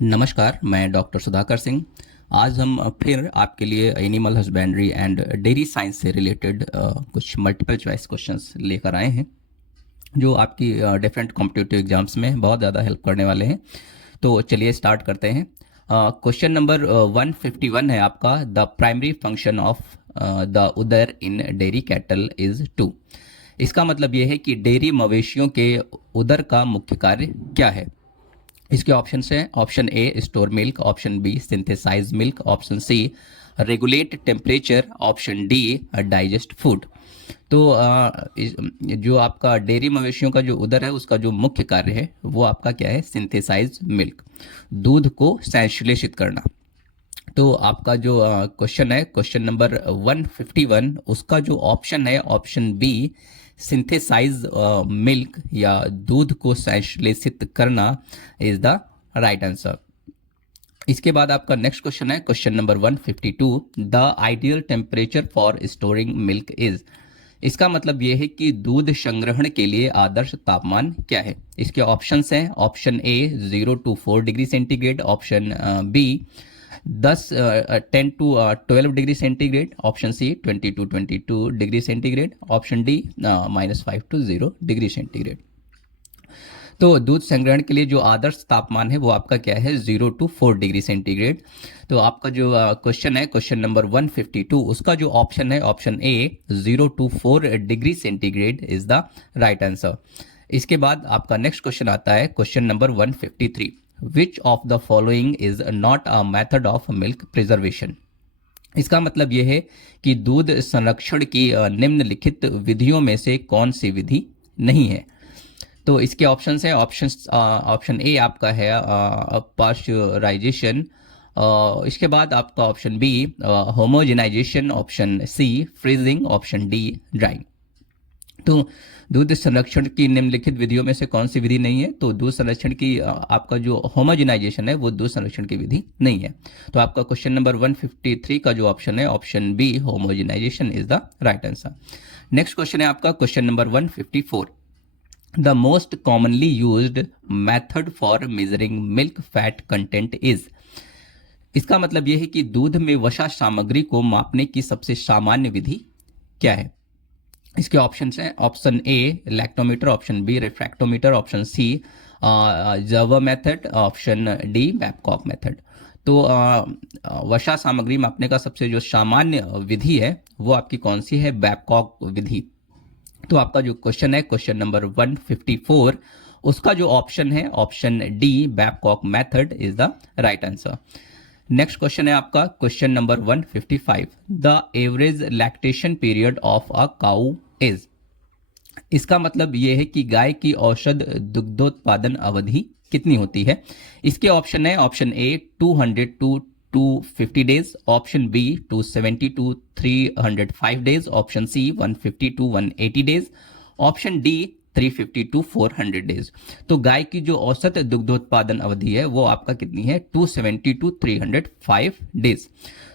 नमस्कार, मैं डॉक्टर सुधाकर सिंह। आज हम फिर आपके लिए animal husbandry and dairy science से रिलेटेड कुछ मल्टीपल चॉइस क्वेश्चंस लेकर आए हैं जो आपकी डिफरेंट कॉम्पिटिटिव एग्जाम्स में बहुत ज़्यादा हेल्प करने वाले हैं। तो चलिए स्टार्ट करते हैं। क्वेश्चन नंबर 151 है आपका, the primary function of the उदर इन डेयरी कैटल इज टू। इसका मतलब ये है कि डेयरी मवेशियों के उदर का मुख्य कार्य क्या है। इसके ऑप्शन हैं, option A store milk, option B synthesise milk, option C regulate temperature, option D digest food. तो जो आपका डेयरी मवेशियों का जो उदर है उसका जो मुख्य कार्य है वो आपका क्या है, सिंथेसाइज मिल्क, दूध को संश्लेषित करना। तो आपका जो क्वेश्चन है, क्वेश्चन नंबर 151, उसका जो ऑप्शन है ऑप्शन बी सिंथेसाइज मिल्क या दूध को संश्लेषित करना इज द राइट आंसर। इसके बाद आपका नेक्स्ट क्वेश्चन है, question number 152, the ideal temperature for storing milk is. इसका मतलब यह है कि दूध संग्रहण के लिए आदर्श तापमान क्या है। इसके ऑप्शंस हैं, option A 0 to 4 degree centigrade, option B 10 to 12 degree centigrade, option C 20 to 22 degree centigrade, option D -5 to 0 degree centigrade. तो दूध संग्रहण के लिए जो आदर्श तापमान है वो आपका क्या है, 0 to 4 डिग्री सेंटीग्रेड। तो आपका जो क्वेश्चन है, क्वेश्चन नंबर 152, उसका जो ऑप्शन है option A 0 to 4 degree centigrade is the right answer. इसके बाद आपका नेक्स्ट क्वेश्चन आता है, question number 153, which of the following is not a method of milk preservation. इसका मतलब यह है कि दूध संरक्षण की निम्नलिखित विधियों में से कौन सी विधि नहीं है। तो इसके ऑप्शंस है, ऑप्शन ए आपका है पाश्चराइजेशन, इसके बाद आपका option B homogenisation, option C freezing, option D drying. तो दूध संरक्षण की निम्नलिखित विधियों में से कौन सी विधि नहीं है, तो दूध संरक्षण की आपका जो होमोजेनाइजेशन है वो दूध संरक्षण की विधि नहीं है। तो आपका क्वेश्चन नंबर 153 का जो ऑप्शन है option B homogenisation is the right answer. Next question है आपका question number 154, the most commonly used method for measuring milk fat content is. इसका मतलब यह है कि दूध में वसा सामग्री को मापने की सबसे सामान्य विधि क्या है। इसके ऑप्शन हैं, option A lactometer, option B refractometer, option C Gerber method, option D Babcock method. तो वसा सामग्री मापने का सबसे जो सामान्य विधि है वो आपकी कौन सी है, बैबकॉक विधि। तो आपका जो क्वेश्चन है, क्वेश्चन नंबर 154, उसका जो ऑप्शन है option D Babcock method is the right answer. Next question है आपका question number 155, the average lactation period of a cow is. इसका मतलब यह है कि गाय की औसत दुग्धोत्पादन अवधि कितनी होती है। इसके ऑप्शन है, option A 200 to 250 days, option B 270 to 305 days, option C 150 to 180 days, option D 350 to 400 days. तो गाय की जो औसत दुग्धोत्पादन अवधि है वो आपका कितनी है, 270 to 305 डेज।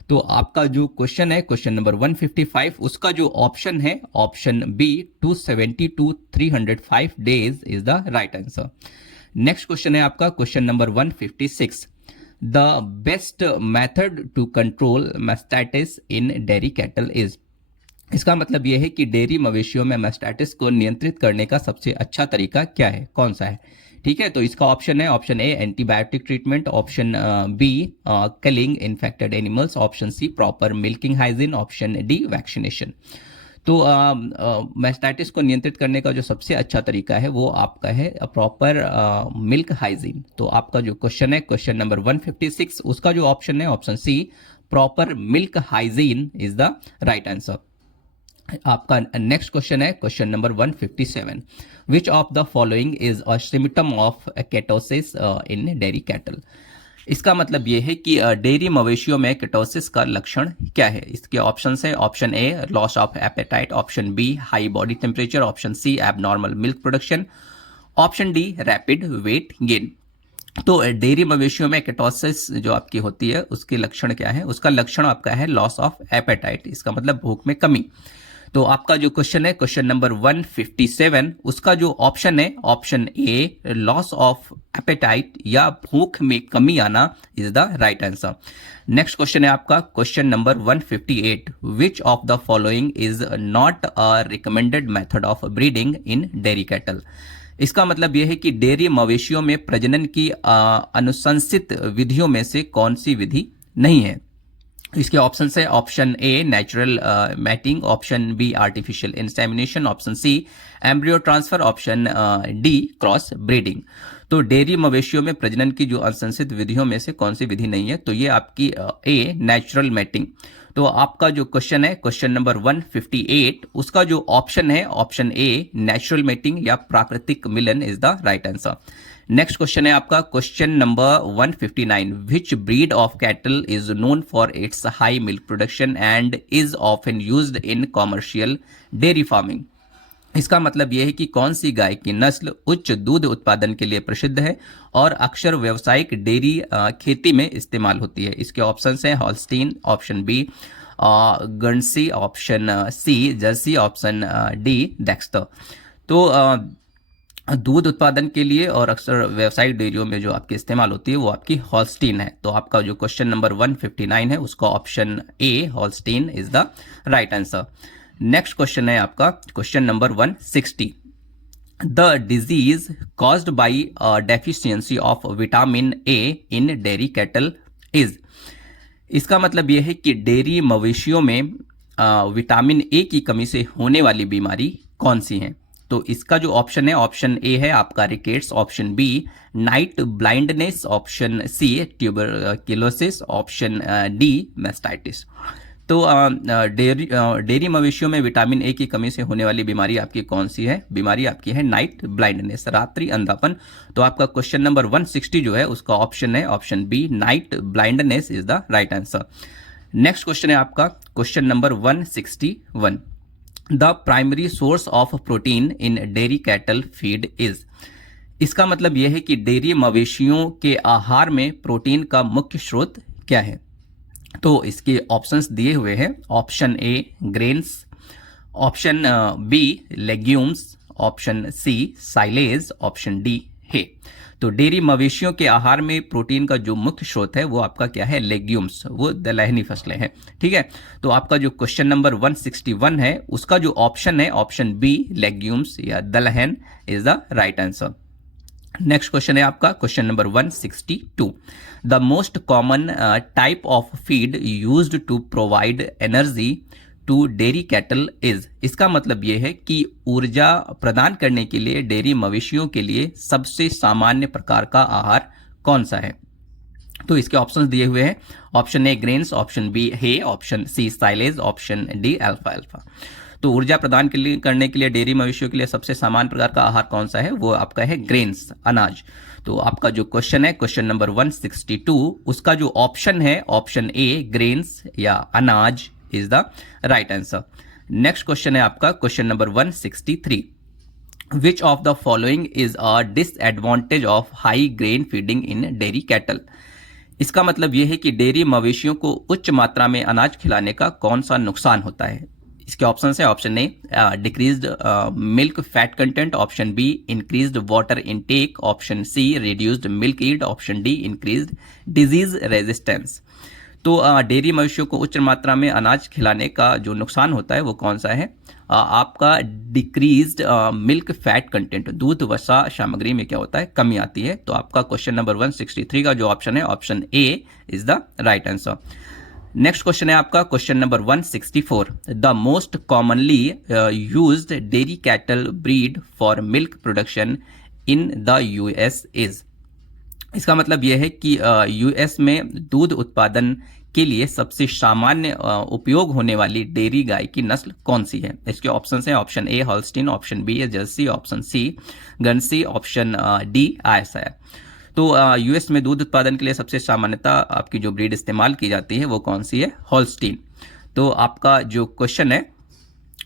तो आपका जो क्वेश्चन है, क्वेश्चन नंबर 155, उसका जो ऑप्शन है option B 270 to 305 days is the right answer. Next question है आपका question number 156, the best method to control mastitis in dairy cattle is. इसका मतलब यह है कि डेयरी मवेशियों में मैस्टाइटिस को नियंत्रित करने का सबसे अच्छा तरीका क्या है, कौन सा है। ठीक है, तो इसका ऑप्शन है, option A antibiotic treatment, option B killing infected animals, option C proper milking hygiene, option D vaccination. तो मैस्टाइटिस को नियंत्रित करने का जो सबसे अच्छा तरीका है वो आपका है प्रॉपर मिल्क हाइजीन। तो आपका जो क्वेश्चन है, क्वेश्चन नंबर 156, उसका जो ऑप्शन है option C proper milk hygiene is the right answer. आपका नेक्स्ट क्वेश्चन है question number 157, which of the following is a symptom of ketosis in dairy cattle. इसका मतलब यह है कि डेयरी मवेशियों में केटोसिस का लक्षण क्या है। इसके ऑप्शंस है, option A loss of appetite, option B high body temperature, option C abnormal milk production, option D rapid weight gain. तो डेयरी मवेशियों में केटोसिस जो आपकी होती है उसके लक्षण क्या है, उसका लक्षण आपका है लॉस ऑफ एपेटाइट, इसका मतलब भूख में कमी। तो आपका जो क्वेश्चन है क्वेश्चन नंबर 157, उसका जो ऑप्शन है option A loss of apatite या भूख में कमी आना is the right answer. Next question है आपका question number 158, which of the following is not a recommended method of breeding in dairy cattle. इसका मतलब यह है कि डेयरी मवेशियों में प्रजनन की अनुशंसित विधियों में से कौन सी विधि नहीं है। इसके ऑप्शन है option A natural mating, option B artificial insemination, option C embryo transfer, option D cross breeding. तो डेयरी मवेशियों में प्रजनन की जो अनुशंसित विधियों में से कौन सी विधि नहीं है, तो ये आपकी ए नेचुरल मैटिंग। तो आपका जो क्वेश्चन है क्वेश्चन नंबर 158, उसका जो ऑप्शन है ऑप्शन ए नेचुरल मैटिंग या प्राकृतिक मिलन is the right answer. Next question है आपका question number 159, which breed of cattle is known for its high milk production and is often used in commercial dairy farming. इसका मतलब यह है कि कौन सी गाय की नस्ल उच्च दूध उत्पादन के लिए प्रसिद्ध है और अक्सर व्यावसायिक डेयरी खेती में इस्तेमाल होती है। इसके ऑप्शन हैं Holstein, option B Guernsey, option C Jersey, option D Dexter. तो दूध उत्पादन के लिए और अक्सर व्यावसायिक डेयरियों में जो आपकी इस्तेमाल होती है वो आपकी हॉल्स्टीन है। तो आपका जो क्वेश्चन नंबर 159 है उसका option A Holstein is the right answer. Next question है आपका question number 160, the disease caused by deficiency of vitamin A in dairy cattle is. इसका मतलब यह है कि डेयरी मवेशियों में विटामिन ए की कमी से होने वाली बीमारी कौन सी है। तो इसका जो ऑप्शन है ऑप्शन ए है आपका rickets, option B night blindness, option C tuberculosis, option D mastitis. तो डेयरी मवेशियों में विटामिन ए की कमी से होने वाली बीमारी आपकी कौन सी है? बीमारी आपकी है नाइट ब्लाइंडनेस, रात्रि अंधापन। तो आपका क्वेश्चन नंबर 160 जो है उसका ऑप्शन है option B night blindness is the right answer. Next question है आपका question number 161, the primary source of protein in dairy cattle feed is. इसका मतलब यह है कि डेयरी मवेशियों के आहार में प्रोटीन का मुख्य स्रोत क्या है। तो इसके ऑप्शंस दिए हुए हैं, option A grains, option B legumes, option C silage, option D है। तो डेयरी मवेशियों के आहार में प्रोटीन का जो मुख्य स्रोत है वो आपका क्या है? लेग्यूम्स, वो दलहनी फसलें हैं। ठीक है, तो आपका जो क्वेश्चन नंबर 161 है उसका जो ऑप्शन है ऑप्शन बी लेग्यूम्स या दलहन is the right answer. Next question है आपका question number 162, the most common type of feed used to provide energy to dairy cattle is. इसका मतलब यह है कि ऊर्जा प्रदान करने के लिए डेयरी मवेशियों के लिए सबसे सामान्य प्रकार का आहार कौन सा है। तो इसके ऑप्शंस दिए हुए हैं, option A grains, option B hay, option C silage, option D अल्फा अल्फा। तो ऊर्जा प्रदान करने के लिए डेयरी मवेशियों के लिए सबसे सामान्य प्रकार का आहार कौन सा है? वो आपका है ग्रेन्स, अनाज। तो आपका जो क्वेश्चन है क्वेश्चन नंबर 162 उसका जो ऑप्शन है ऑप्शन ए ग्रेन्स या अनाज is the right answer. Next question है आपका question number 163, which of the following is a disadvantage of high grain feeding in dairy cattle. इसका मतलब यह है कि डेयरी मवेशियों को उच्च मात्रा में अनाज खिलाने का कौन सा नुकसान होता है। इसके ऑप्शन है option A decreased milk fat content, option B increased water intake, option C reduced milk yield, option D increased disease resistance. तो डेयरी मवेशियों को उच्च मात्रा में अनाज खिलाने का जो नुकसान होता है वो कौन सा है? आपका डिक्रीज्ड मिल्क फैट कंटेंट, दूध वसा सामग्री में क्या होता है? कमी आती है। तो आपका क्वेश्चन नंबर 163 का जो ऑप्शन है option A is the right answer. Next question है आपका question number 164, the most commonly used dairy cattle breed for milk production in the US is. इसका मतलब यह है कि यूएस में दूध उत्पादन के लिए सबसे सामान्य उपयोग होने वाली डेयरी गाय की नस्ल कौन सी है। इसके ऑप्शन हैं option A Holstein, option B Jersey, option C Guernsey, option D Ayrshire. तो यूएस में दूध उत्पादन के लिए सबसे सामान्यता आपकी जो ब्रीड इस्तेमाल की जाती है वो कौन सी है? हॉल्स्टीन। तो आपका जो क्वेश्चन है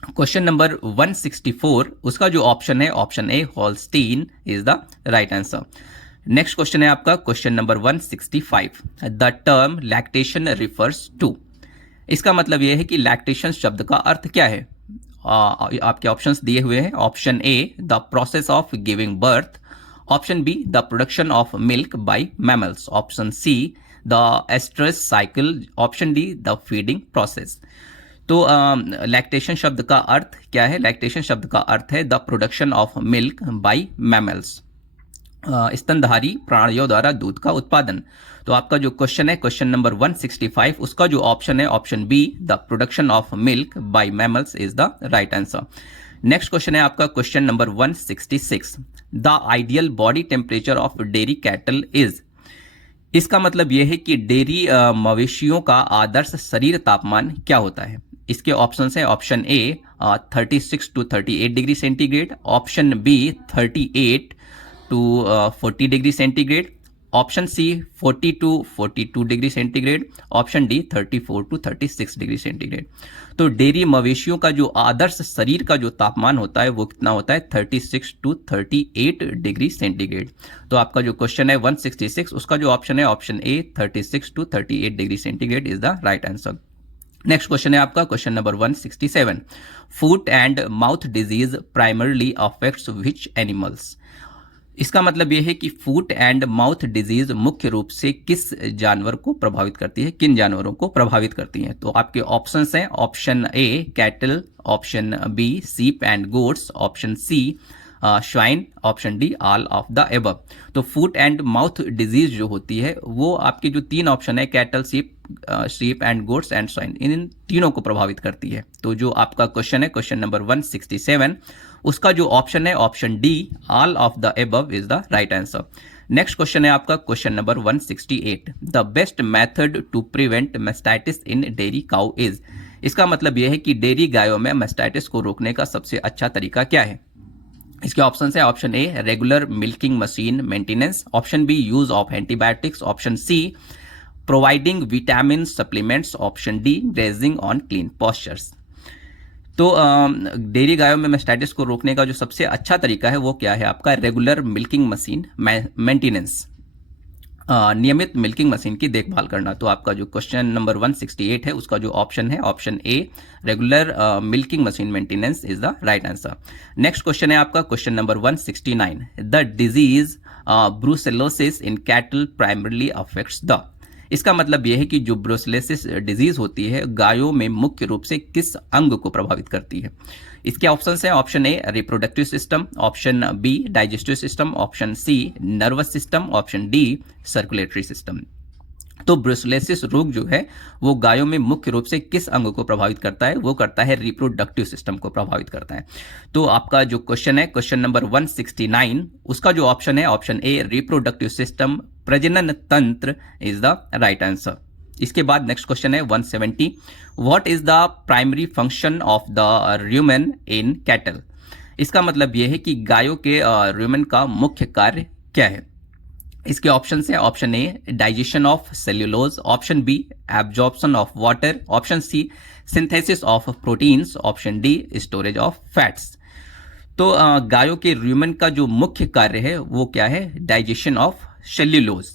क्वेश्चन नंबर 164 उसका जो ऑप्शन है option A Holstein is the right answer. Next question है आपका question number 165, the term lactation refers to. इसका मतलब यह है कि लैक्टेशन शब्द का अर्थ क्या है। आपके ऑप्शंस दिए हुए हैं। Option A the process of giving birth, option B the production of milk by mammals, option C the oestrus cycle, option D the feeding process. तो लैक्टेशन शब्द का अर्थ क्या है? लैक्टेशन शब्द का अर्थ है the production of milk by mammals, स्तनधारी प्राणियों द्वारा दूध का उत्पादन। तो आपका जो क्वेश्चन है क्वेश्चन नंबर 165, उसका जो ऑप्शन है option B the production of milk by mammals is the right answer. Next question है आपका question number 166, the ideal body temperature of dairy cattle is. इसका मतलब यह है कि डेयरी मवेशियों का आदर्श शरीर तापमान क्या होता है? इसके ऑप्शन है option A 36 to 38 degree centigrade, option B 38 to 40 degree centigrade, option C 40 to 42 degree centigrade, option D 34 to 36 degree centigrade. तो डेयरी मवेशियों का जो आदर्श शरीर का जो तापमान होता है वो कितना होता है? 36 to 38 डिग्री सेंटीग्रेड। तो आपका जो क्वेश्चन है 166, उसका जो ऑप्शन है option A 36 to 38 degree centigrade is the right answer. Next question है आपका question number 167, foot and mouth disease primarily affects which animals. इसका मतलब यह है कि फुट एंड माउथ डिजीज मुख्य रूप से किस जानवर को प्रभावित करती है, किन जानवरों को प्रभावित करती है? तो आपके ऑप्शंस हैं option A cattle, option B sheep and goats, option C swine, option D all of the above. तो फुट एंड माउथ डिजीज जो होती है वो आपके जो तीन ऑप्शन है कैटल, सीप एंड गोट्स एंड स्वाइन, इन तीनों को प्रभावित करती है। तो जो आपका क्वेश्चन है क्वेश्चन नंबर 167, उसका जो ऑप्शन है option D all of the above is the right answer. Next question है आपका question number 168, the best method to prevent mastitis in dairy cow is. इसका मतलब यह है कि डेयरी गायों में मैस्टाइटिस को रोकने का सबसे अच्छा तरीका क्या है? इसके ऑप्शन है option A regular milking machine maintenance, option B use of antibiotics, option C providing vitamin supplements, option D grazing on clean pastures. तो डेयरी गायों में मैस्टाइटिस को रोकने का जो सबसे अच्छा तरीका है वो क्या है आपका? रेगुलर मिल्किंग मशीन मेंटेनेंस, नियमित मिल्किंग मशीन की देखभाल करना। तो आपका जो क्वेश्चन नंबर 168 है उसका जो ऑप्शन है option A regular milking machine maintenance is the right answer. Next question है आपका question number 169, the disease brucellosis in cattle primarily affects the. इसका मतलब यह है कि जो ब्रूसेलोसिस डिजीज होती है गायों में मुख्य रूप से किस अंग को प्रभावित करती है? इसके ऑप्शंस हैं option A reproductive system, option B digestive system, option C nervous system, option D circulatory system. तो ब्रूसेलोसिस रोग जो है वो गायों में मुख्य रूप से किस अंग को प्रभावित करता है? वो करता है रिप्रोडक्टिव सिस्टम को प्रभावित करता है। तो आपका जो क्वेश्चन है क्वेश्चन नंबर 169, उसका जो ऑप्शन है ऑप्शन ए रिप्रोडक्टिव सिस्टम प्रजनन तंत्र इज द राइट आंसर। इसके बाद नेक्स्ट क्वेश्चन है 170, what is the primary function of the rumen in cattle. इसका मतलब यह है कि गायों के र्यूमेन का मुख्य कार्य क्या है? इसके ऑप्शन है option A digestion of cellulose, option B absorption of water, option C synthesis of proteins, option D storage of fats. तो गायों के र्यूमेन का जो मुख्य कार्य है वो क्या है? डाइजेशन ऑफ सेल्यूलोज,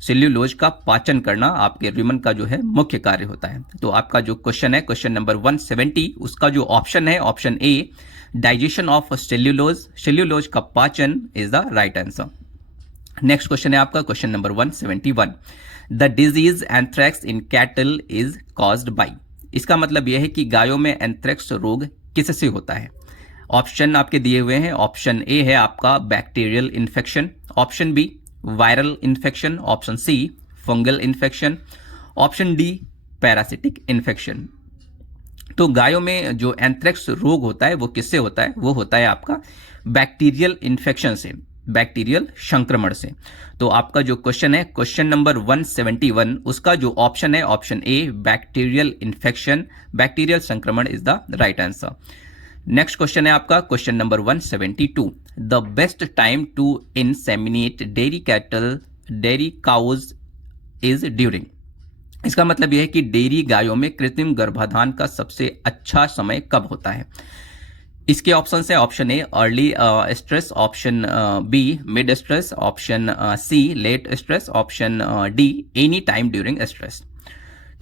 सेल्यूलोज का पाचन करना आपके र्यूमेन का जो है मुख्य कार्य होता है। तो आपका जो क्वेश्चन है क्वेश्चन नंबर 170, उसका जो ऑप्शन है option A digestion of cellulose, cellulose का पाचन is the right answer. Next question है आपका question number 171, the disease anthrax in cattle is caused by. इसका मतलब यह है कि गायों में एंथ्रेक्स रोग किससे होता है? ऑप्शन आपके दिए हुए हैं, ऑप्शन ए है आपका bacterial infection, option B viral infection, option C fungal infection, option D parasitic infection. तो गायों में जो एंथ्रेक्स रोग होता है वो किससे होता है? वो होता है आपका बैक्टीरियल इन्फेक्शन से, बैक्टीरियल संक्रमण से। तो आपका जो क्वेश्चन है क्वेश्चन नंबर 171, उसका जो ऑप्शन है option A bacterial infection, bacterial संक्रमण is the right answer. Next question है आपका question number 172, the best time to inseminate dairy cattle dairy cows is during. इसका मतलब यह है कि डेयरी गायों में कृत्रिम गर्भाधान का सबसे अच्छा समय कब होता है? इसके ऑप्शन है option A early stress, option B mid stress, option C late stress, option D any time during stress.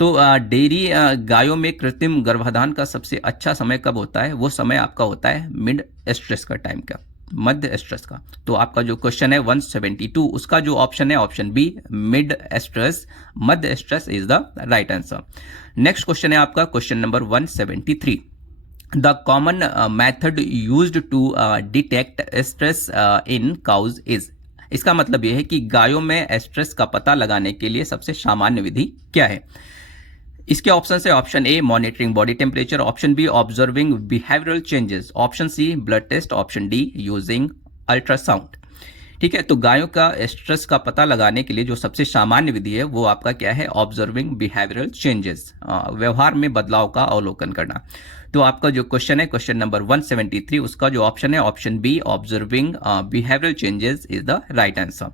तो डेयरी गायों में कृत्रिम गर्भाधान का सबसे अच्छा समय कब होता है? वो समय आपका होता है मिड एस्ट्रेस का टाइम का, मध्य एस्ट्रेस का। तो आपका जो क्वेश्चन है 172, उसका जो ऑप्शन है ऑप्शन बी, मिड एस्ट्रेस, मध्य estrus is the right answer. Next question है आपका question number 173। The common method used to detect estrus in cows is. इसका मतलब यह है कि गायों में एस्ट्रेस का पता लगाने के लिए सबसे सामान्य विधि क्या है? इसके ऑप्शन है option A monitoring body temperature, option B observing behavioural changes, option C blood test, option D using ultrasound. ठीक है, तो गायों का स्ट्रेस का पता लगाने के लिए जो सबसे सामान्य विधि है वो आपका क्या है? ऑब्जर्विंग बिहेवियरल चेंजेस, व्यवहार में बदलाव का अवलोकन करना। तो आपका जो क्वेश्चन है क्वेश्चन नंबर 173, उसका जो ऑप्शन है option B, observing behavioural changes is the right answer.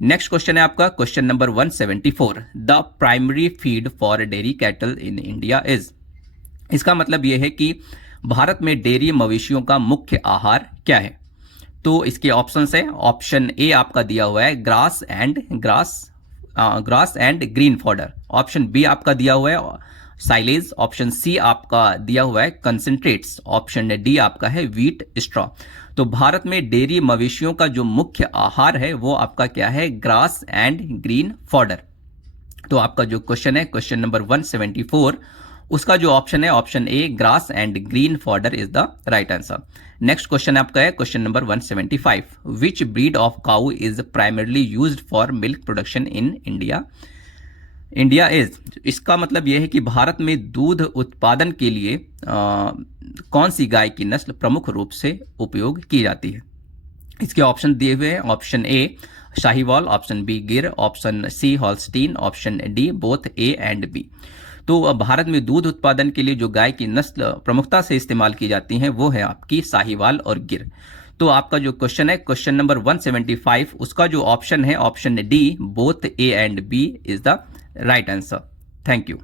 Next question है आपका question number 174। The primary feed for dairy cattle in India is. इसका मतलब यह है कि भारत में डेयरी मवेशियों का मुख्य आहार क्या है? तो इसके ऑप्शंस है ऑप्शन ए आपका दिया हुआ है grass and green fodder, option B आपका दिया हुआ है साइलेज, ऑप्शन सी आपका दिया हुआ है कंसंट्रेट्स, ऑप्शन डी आपका है व्हीट स्ट्रॉ। तो भारत में डेयरी मवेशियों का जो मुख्य आहार है वो आपका क्या है? Grass and green fodder. तो आपका जो क्वेश्चन है क्वेश्चन नंबर 174, उसका जो ऑप्शन है option A grass and green fodder is the right answer. Next question आपका है question number 175। Which breed of cow is primarily used for milk production in India is. इसका मतलब यह है कि भारत में दूध उत्पादन के लिए कौन सी गाय की नस्ल प्रमुख रूप से उपयोग की जाती है? इसके ऑप्शन दिए हुए हैं option A Sahiwal, option B Gir, option C Holstein, option D both A and B. तो भारत में दूध उत्पादन के लिए जो गाय की नस्ल प्रमुखता से इस्तेमाल की जाती हैं वो है आपकी साहीवाल और गिर। तो आपका जो क्वेश्चन है क्वेश्चन नंबर 175, उसका जो ऑप्शन है option D both A and B is the right answer. Thank you.